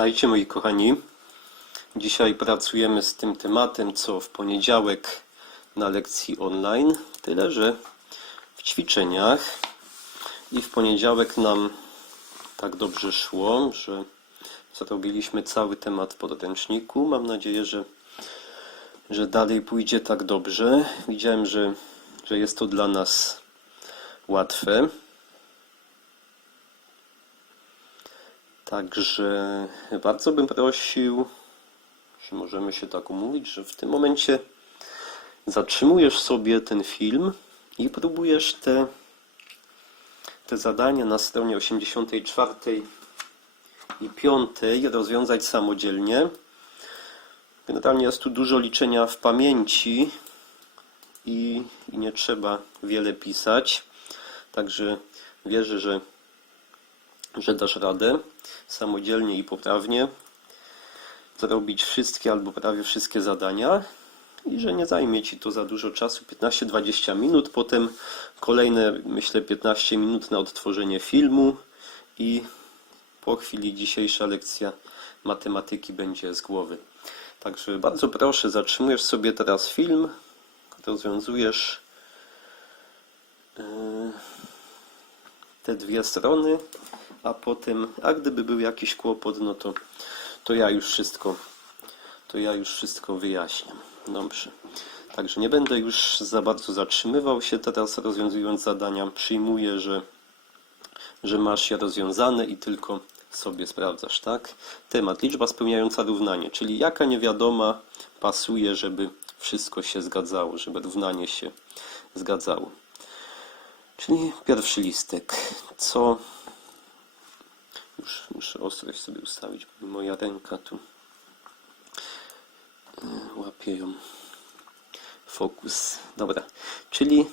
Witajcie moi kochani. Dzisiaj pracujemy z tym tematem, co w poniedziałek na lekcji online. Tyle, że w ćwiczeniach i w poniedziałek nam tak dobrze szło, że zrobiliśmy cały temat w podręczniku. Mam nadzieję, że, że dalej pójdzie tak dobrze. Widziałem, że, że jest to dla nas łatwe. Także bardzo bym prosił, że możemy się tak umówić, że w tym momencie zatrzymujesz sobie ten film i próbujesz te, te zadania na stronie 84 i 5 rozwiązać samodzielnie. Generalnie jest tu dużo liczenia w pamięci i, i nie trzeba wiele pisać. Także wierzę, że że dasz radę samodzielnie i poprawnie zrobić wszystkie albo prawie wszystkie zadania i że nie zajmie Ci to za dużo czasu, 15-20 minut, potem kolejne, myślę, 15 minut na odtworzenie filmu i po chwili dzisiejsza lekcja matematyki będzie z głowy. Także bardzo proszę, zatrzymujesz sobie teraz film, rozwiązujesz yy, te dwie strony, a potem, a gdyby był jakiś kłopot, no to, to ja już wszystko, to ja już wszystko wyjaśniam. Dobrze. Także nie będę już za bardzo zatrzymywał się teraz rozwiązując zadania. Przyjmuję, że, że masz je rozwiązane i tylko sobie sprawdzasz, tak? Temat liczba spełniająca równanie, czyli jaka niewiadoma pasuje, żeby wszystko się zgadzało, żeby równanie się zgadzało. Czyli pierwszy listek. Co już muszę ostrość sobie ustawić, bo moja ręka tu e, łapie ją fokus. Dobra, czyli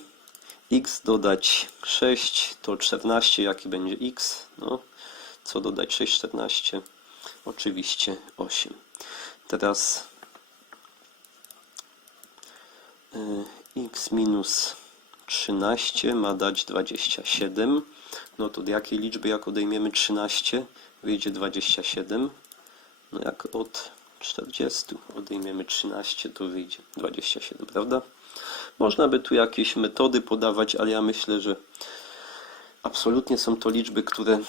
x dodać 6 to 14, jaki będzie x? No, co dodać 6, 14? Oczywiście 8. Teraz e, x minus 13 ma dać 27. No to od jakiej liczby, jak odejmiemy 13, wyjdzie 27. No jak od 40 odejmiemy 13, to wyjdzie 27, prawda? Można by tu jakieś metody podawać, ale ja myślę, że absolutnie są to liczby, które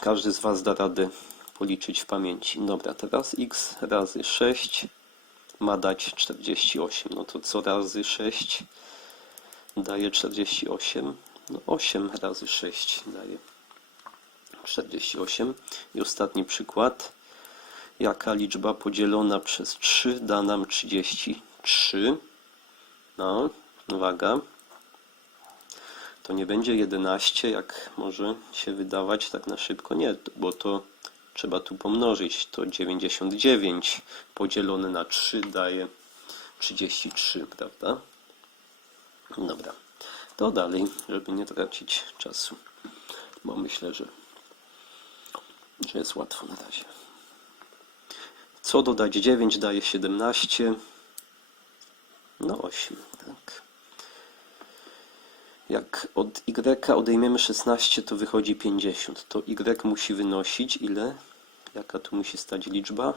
każdy z Was da radę policzyć w pamięci. Dobra, teraz x razy 6 ma dać 48. No to co razy 6 daje 48? No 8 razy 6 daje 48. I ostatni przykład. Jaka liczba podzielona przez 3 da nam 33? No, uwaga. To nie będzie 11, jak może się wydawać tak na szybko. Nie, bo to trzeba tu pomnożyć. To 99 podzielone na 3 daje 33, prawda? Dobra. To dalej, żeby nie tracić czasu, bo myślę, że, że jest łatwo na razie. Co dodać 9 daje 17. No 8, tak. Jak od y odejmiemy 16, to wychodzi 50. To y musi wynosić ile? Jaka tu musi stać liczba?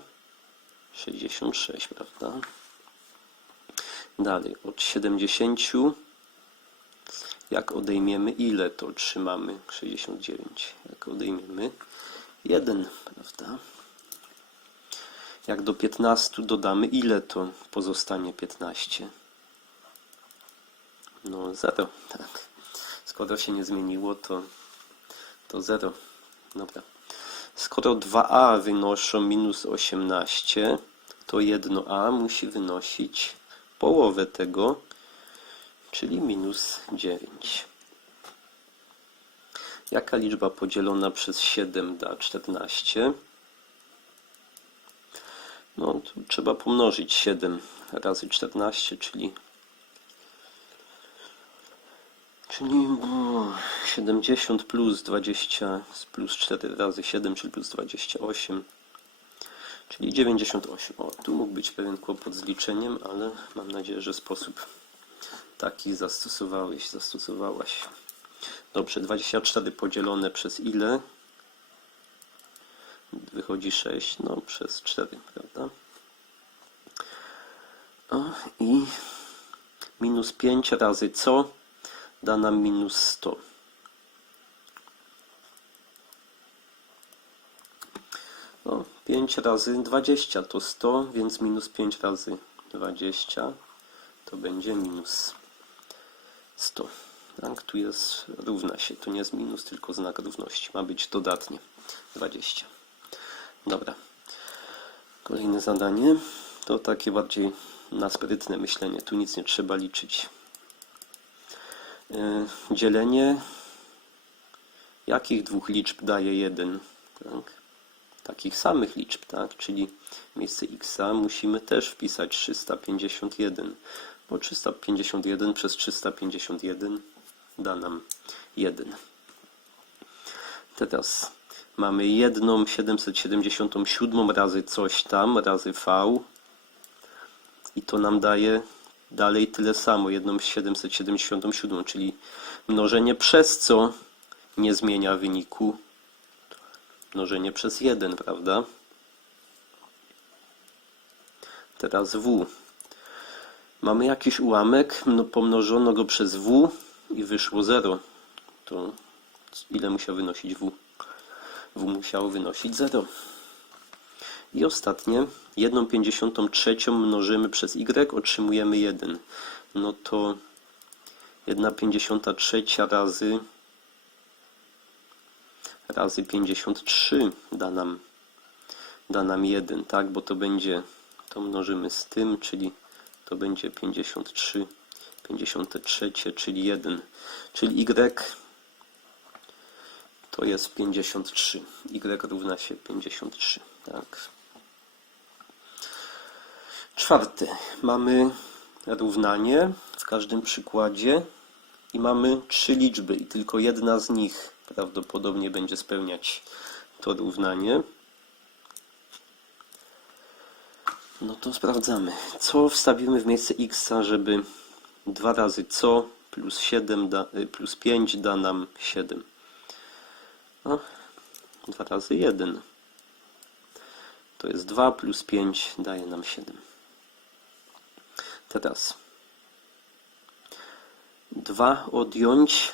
66, prawda? Dalej, od 70 jak odejmiemy ile, to otrzymamy 69. Jak odejmiemy 1, prawda? Jak do 15 dodamy ile, to pozostanie 15. No 0, tak. Skoro się nie zmieniło, to, to 0. Dobra. Skoro 2a wynoszą minus 18, to 1a musi wynosić połowę tego, czyli minus 9. Jaka liczba podzielona przez 7 da 14? No, tu trzeba pomnożyć 7 razy 14, czyli czyli 70 plus 20 plus 4 razy 7, czyli plus 28, czyli 98. O, tu mógł być pewien kłopot z liczeniem, ale mam nadzieję, że sposób taki zastosowałeś, zastosowałaś. Dobrze, 24 podzielone przez ile? wychodzi 6, no przez 4, prawda? O, i minus 5 razy co da nam minus 100. No, 5 razy 20 to 100, więc minus 5 razy 20 to będzie minus 100. Tak, tu jest równa się, to nie jest minus, tylko znak równości. Ma być dodatnie 20. Dobra. Kolejne zadanie to takie bardziej na sprytne myślenie. Tu nic nie trzeba liczyć. Yy, Dzielenie jakich dwóch liczb daje 1? Tak? Takich samych liczb, tak? Czyli miejsce x musimy też wpisać 351, bo 351 przez 351 da nam 1. Teraz mamy jedną 777 razy coś tam, razy v i to nam daje dalej tyle samo, jedną 777, czyli mnożenie przez co nie zmienia wyniku mnożenie przez 1, prawda? Teraz w. Mamy jakiś ułamek, no pomnożono go przez w i wyszło 0. To ile musiał wynosić w? W musiało wynosić 0. I ostatnie, 1,53 mnożymy przez y, otrzymujemy 1. No to 1,53 razy razy 53 da nam, da nam 1, tak? Bo to będzie, to mnożymy z tym, czyli to będzie 53, 53, czyli 1. Czyli y to jest 53. y równa się 53, tak? Czwarte. Mamy równanie w każdym przykładzie i mamy trzy liczby i tylko jedna z nich prawdopodobnie będzie spełniać to równanie. No to sprawdzamy. Co wstawimy w miejsce x, żeby 2 razy co plus 7 da, y, plus 5 da nam 7. No, 2 razy 1. To jest 2 plus 5 daje nam 7. Teraz 2 odjąć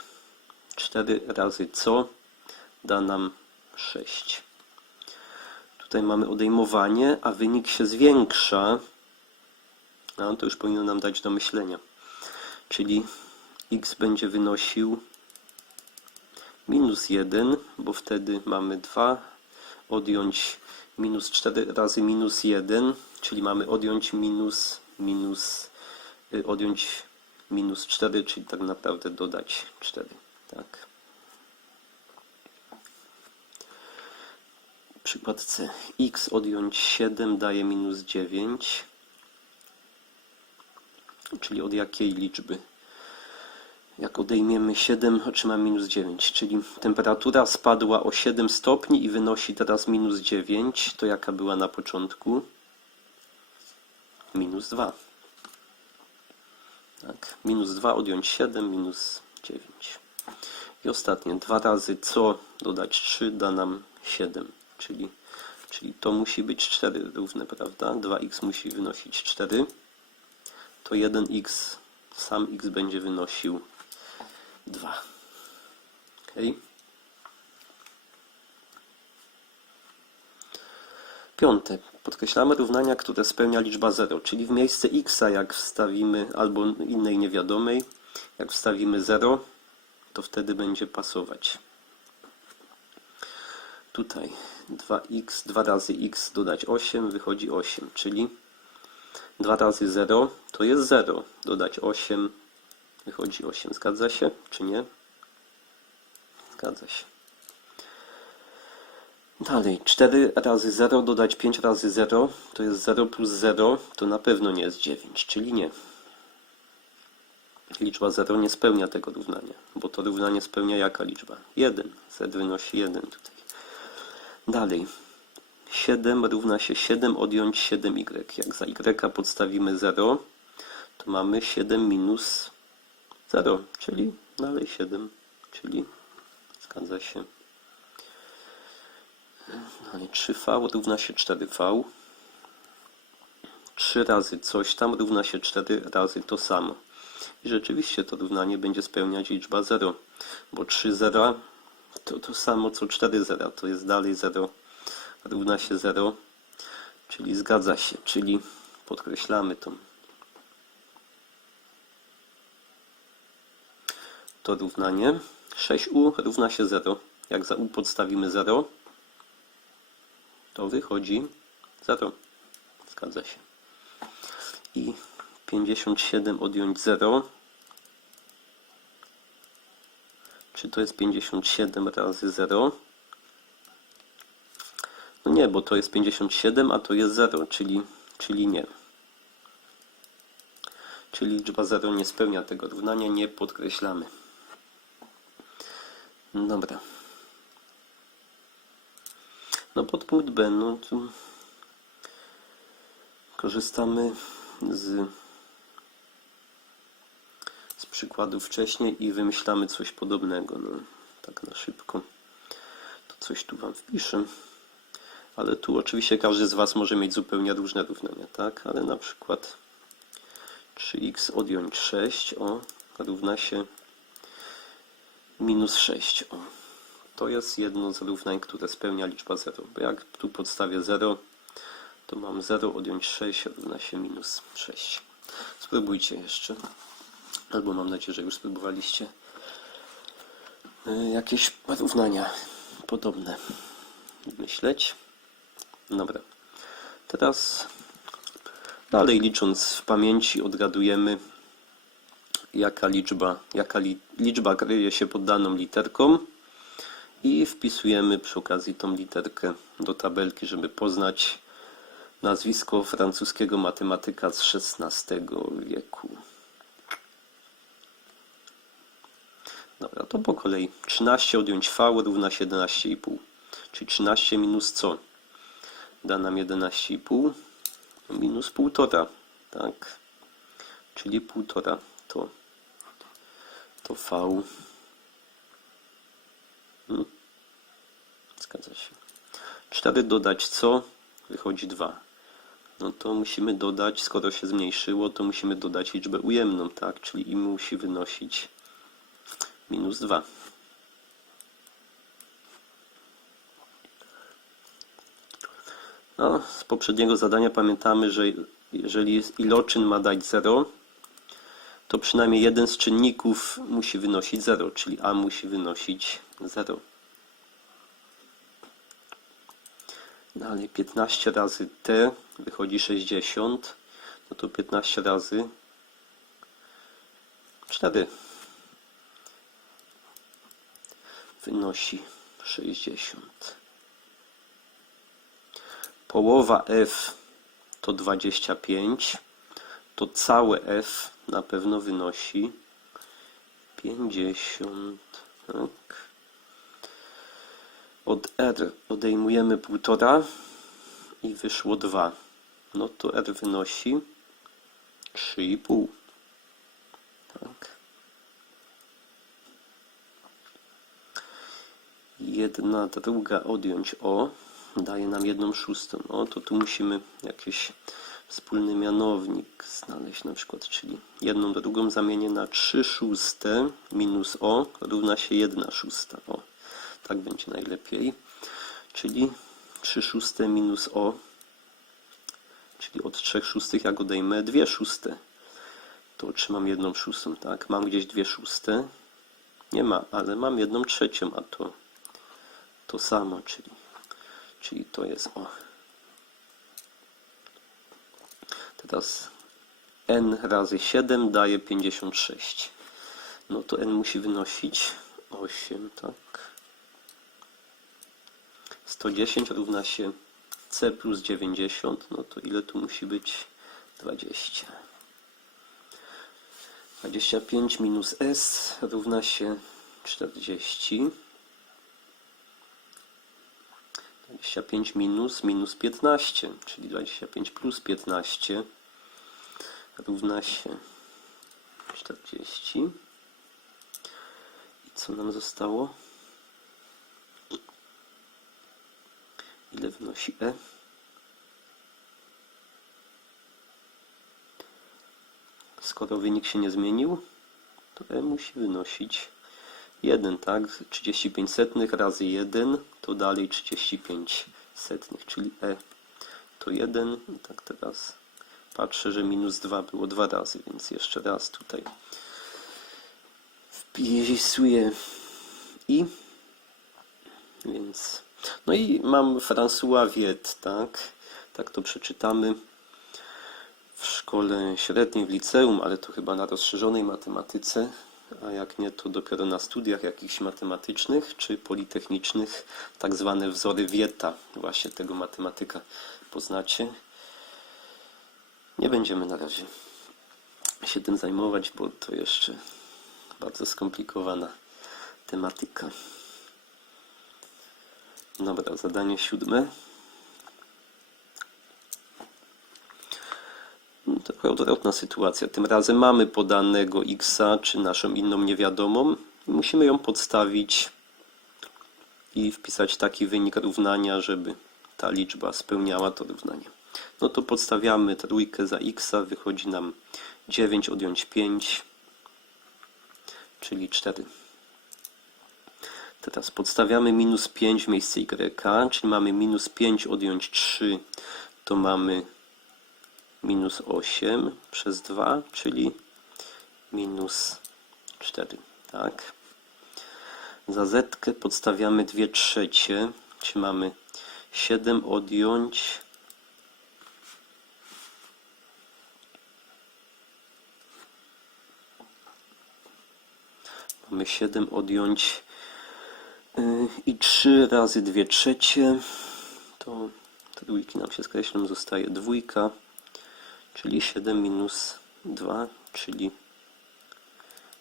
4 razy co da nam 6. Tutaj mamy odejmowanie, a wynik się zwiększa. A to już powinno nam dać do myślenia. Czyli x będzie wynosił minus 1, bo wtedy mamy 2, odjąć minus 4 razy minus 1, czyli mamy odjąć minus, minus, y, odjąć minus 4, czyli tak naprawdę dodać 4. Tak. Przykład C. x odjąć 7 daje minus 9. Czyli od jakiej liczby? Jak odejmiemy 7, otrzymamy minus 9. Czyli temperatura spadła o 7 stopni i wynosi teraz minus 9. To jaka była na początku? Minus 2. Tak. Minus 2 odjąć 7, minus 9. I ostatnie, 2 razy co dodać 3 da nam 7, czyli, czyli to musi być 4 równe, prawda? 2x musi wynosić 4, to 1x, sam x będzie wynosił 2. Ok? Piąte. Podkreślamy równania, które spełnia liczba 0, czyli w miejsce x, jak wstawimy, albo innej niewiadomej, jak wstawimy 0, to wtedy będzie pasować. Tutaj 2x, 2 razy x dodać 8, wychodzi 8, czyli 2 razy 0 to jest 0, dodać 8, wychodzi 8. Zgadza się, czy nie? Zgadza się. Dalej, 4 razy 0 dodać 5 razy 0 to jest 0 plus 0, to na pewno nie jest 9, czyli nie. Liczba 0 nie spełnia tego równania, bo to równanie spełnia jaka liczba? 1. Z wynosi 1 tutaj. Dalej. 7 równa się 7 odjąć 7y. Jak za y podstawimy 0, to mamy 7 minus 0, czyli dalej 7, czyli zgadza się Dalej 3v równa się 4v. 3 razy coś tam równa się 4 razy to samo. I rzeczywiście to równanie będzie spełniać liczba 0, bo 3 zera to to samo co 4 zera, to jest dalej 0 równa się 0, czyli zgadza się, czyli podkreślamy to. To równanie 6u równa się 0. Jak za u podstawimy 0, to wychodzi 0. Zgadza się. I 57 odjąć 0. Czy to jest 57 razy 0? No nie, bo to jest 57, a to jest 0, czyli, czyli nie. Czyli liczba 0 nie spełnia tego równania, nie podkreślamy. Dobra. No podpunkt B, no korzystamy z przykładów wcześniej i wymyślamy coś podobnego. No, tak na szybko. To coś tu Wam wpiszę. Ale tu oczywiście każdy z Was może mieć zupełnie różne równania, tak? Ale na przykład 3x odjąć 6 o, równa się minus 6. O. To jest jedno z równań, które spełnia liczba 0. Bo jak tu podstawię 0, to mam 0 odjąć 6 równa się minus 6. Spróbujcie jeszcze. Albo mam nadzieję, że już spróbowaliście y, jakieś równania podobne myśleć. Dobra. Teraz dalej licząc w pamięci odgadujemy jaka liczba, jaka li, liczba kryje się pod daną literką i wpisujemy przy okazji tą literkę do tabelki, żeby poznać nazwisko francuskiego matematyka z XVI wieku. Dobra, to po kolei. 13 odjąć v równa się 11,5. Czyli 13 minus co? Da nam 11,5 minus 1,5. Tak. Czyli 1,5 to to V. Hmm. Zgadza się. 4 dodać co? Wychodzi 2. No to musimy dodać, skoro się zmniejszyło, to musimy dodać liczbę ujemną, tak? Czyli i musi wynosić minus 2. No, z poprzedniego zadania pamiętamy, że jeżeli iloczyn ma dać 0, to przynajmniej jeden z czynników musi wynosić 0, czyli a musi wynosić 0. Dalej 15 razy t wychodzi 60, no to 15 razy 4 wynosi 60. Połowa f to 25, to całe f na pewno wynosi 50. Tak. Od R odejmujemy 1,5 i wyszło 2. No to R wynosi 3,5. Tak. Jedna druga odjąć O daje nam jedną szóstą. O, to tu musimy jakieś wspólny mianownik znaleźć na przykład, czyli jedną drugą zamienię na 3 szóste minus o równa się 1 szósta. O, tak będzie najlepiej. Czyli 3 szóste minus o, czyli od 3 szóstych jak odejmę 2 szóste, to otrzymam jedną szóstą, tak? Mam gdzieś 2 szóste? Nie ma, ale mam jedną trzecią, a to to samo, czyli, czyli to jest o. Teraz n razy 7 daje 56. No to n musi wynosić 8, tak? 110 równa się c plus 90, no to ile tu musi być? 20. 25 minus s równa się 40. 25 minus minus 15, czyli 25 plus 15 równa się 40. I co nam zostało? Ile wynosi e? Skoro wynik się nie zmienił, to e musi wynosić 1, tak? 35 setnych razy 1 to dalej 35 setnych, czyli e to 1. I tak teraz patrzę, że minus 2 było dwa razy, więc jeszcze raz tutaj wpisuję i więc no i mam François Wiet, tak? Tak to przeczytamy w szkole średniej, w liceum, ale to chyba na rozszerzonej matematyce, a jak nie, to dopiero na studiach jakichś matematycznych czy politechnicznych, tak zwane wzory Wieta, właśnie tego matematyka poznacie. Nie będziemy na razie się tym zajmować, bo to jeszcze bardzo skomplikowana tematyka. Dobra, zadanie siódme. Trochę odwrotna sytuacja. Tym razem mamy podanego x, czy naszą inną niewiadomą. Musimy ją podstawić i wpisać taki wynik równania, żeby ta liczba spełniała to równanie. No to podstawiamy trójkę za x, wychodzi nam 9 odjąć 5, czyli 4. Teraz podstawiamy minus 5 w miejsce y, czyli mamy minus 5 odjąć 3, to mamy minus 8 przez 2, czyli minus 4. Tak. Za z podstawiamy 2 trzecie, czyli mamy 7 odjąć mamy 7 odjąć yy, i 3 razy 2 trzecie to trójki nam się skreślą, zostaje dwójka czyli 7 minus 2, czyli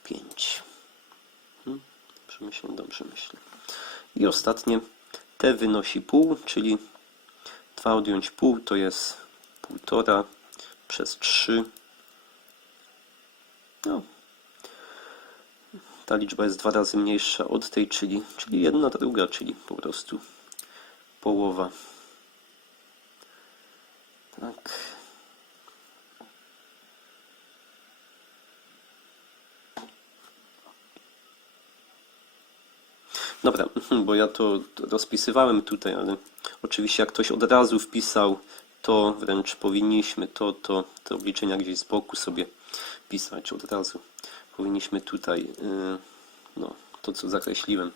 5. Hmm? Dobrze myślę, dobrze myślę. I ostatnie, t wynosi pół, czyli 2 odjąć pół to jest 1,5 przez 3. No. Ta liczba jest dwa razy mniejsza od tej, czyli, czyli jedna druga, czyli po prostu połowa. Tak. Dobra, bo ja to rozpisywałem tutaj, ale oczywiście jak ktoś od razu wpisał, to wręcz powinniśmy to, to, te obliczenia gdzieś z boku sobie pisać od razu. Powinniśmy tutaj yy, no, to, co zakreśliłem,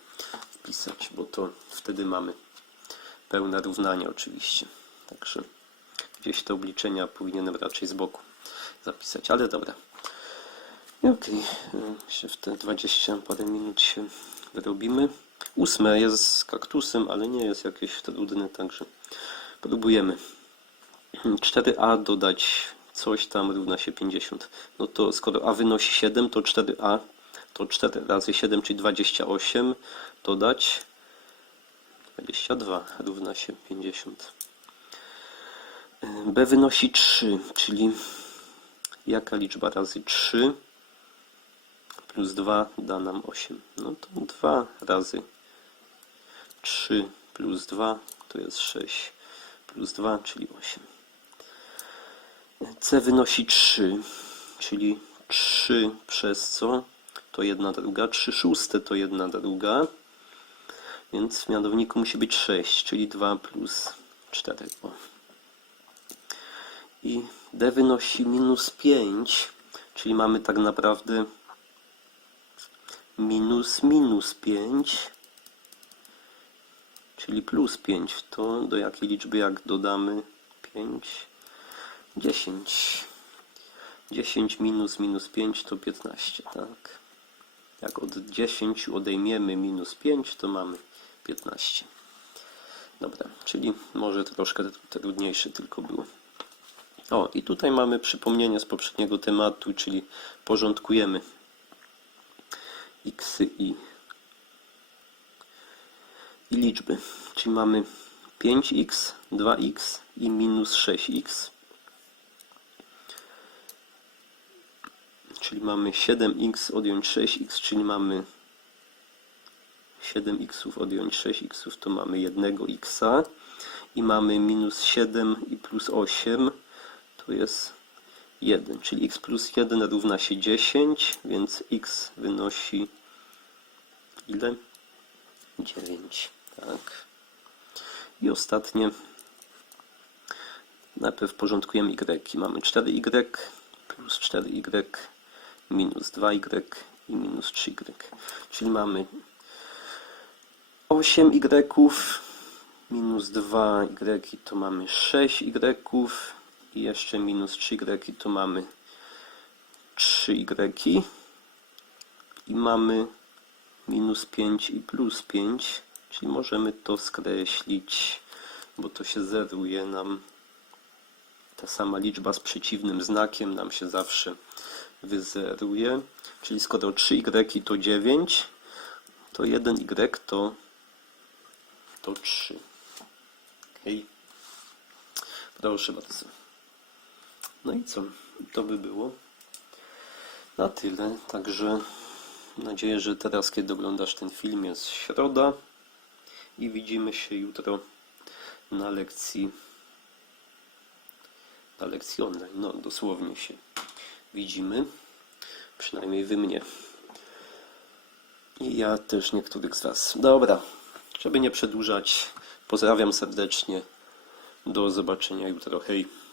wpisać, bo to wtedy mamy pełne równanie oczywiście. Także gdzieś te obliczenia powinienem raczej z boku zapisać, ale dobra. Okej, okay. się w te 20 parę minut się wyrobimy. Ósme jest z kaktusem, ale nie jest jakieś trudne, także próbujemy. 4a dodać coś tam równa się 50. No to skoro a wynosi 7, to 4a to 4 razy 7, czyli 28 dodać 22 równa się 50. b wynosi 3, czyli jaka liczba razy 3 plus 2 da nam 8. No to 2 razy 3 plus 2 to jest 6 plus 2, czyli 8. C wynosi 3, czyli 3 przez co? To jedna druga. 3 szóste to jedna druga. Więc w mianowniku musi być 6, czyli 2 plus 4. O. I D wynosi minus 5, czyli mamy tak naprawdę minus minus 5 czyli plus 5, to do jakiej liczby jak dodamy 5? 10. 10 minus minus 5 to 15, tak? Jak od 10 odejmiemy minus 5, to mamy 15. Dobra, czyli może troszkę trudniejsze tylko było. O, i tutaj mamy przypomnienie z poprzedniego tematu, czyli porządkujemy x i i liczby. Czyli mamy 5x, 2x i minus 6x. Czyli mamy 7x odjąć 6x, czyli mamy 7x odjąć 6x, to mamy 1x. i mamy minus 7 i plus 8, to jest 1, czyli x plus 1 równa się 10, więc x wynosi ile? 9, tak. I ostatnie, najpierw porządkujemy y. Mamy 4y plus 4y minus 2y i minus 3y. Czyli mamy 8y minus 2y to mamy 6y i jeszcze minus 3y to mamy 3y i mamy minus 5 i plus 5, czyli możemy to skreślić, bo to się zeruje nam ta sama liczba z przeciwnym znakiem nam się zawsze wyzeruje, czyli skoro 3y to 9, to 1y to, to 3. Hej. Proszę bardzo. No i co? To by było na tyle. Także mam nadzieję, że teraz, kiedy oglądasz ten film, jest środa i widzimy się jutro na lekcji na lekcji online. No, dosłownie się widzimy. Przynajmniej wy mnie. I ja też niektórych z Was. Dobra, żeby nie przedłużać, pozdrawiam serdecznie. Do zobaczenia jutro. Hej.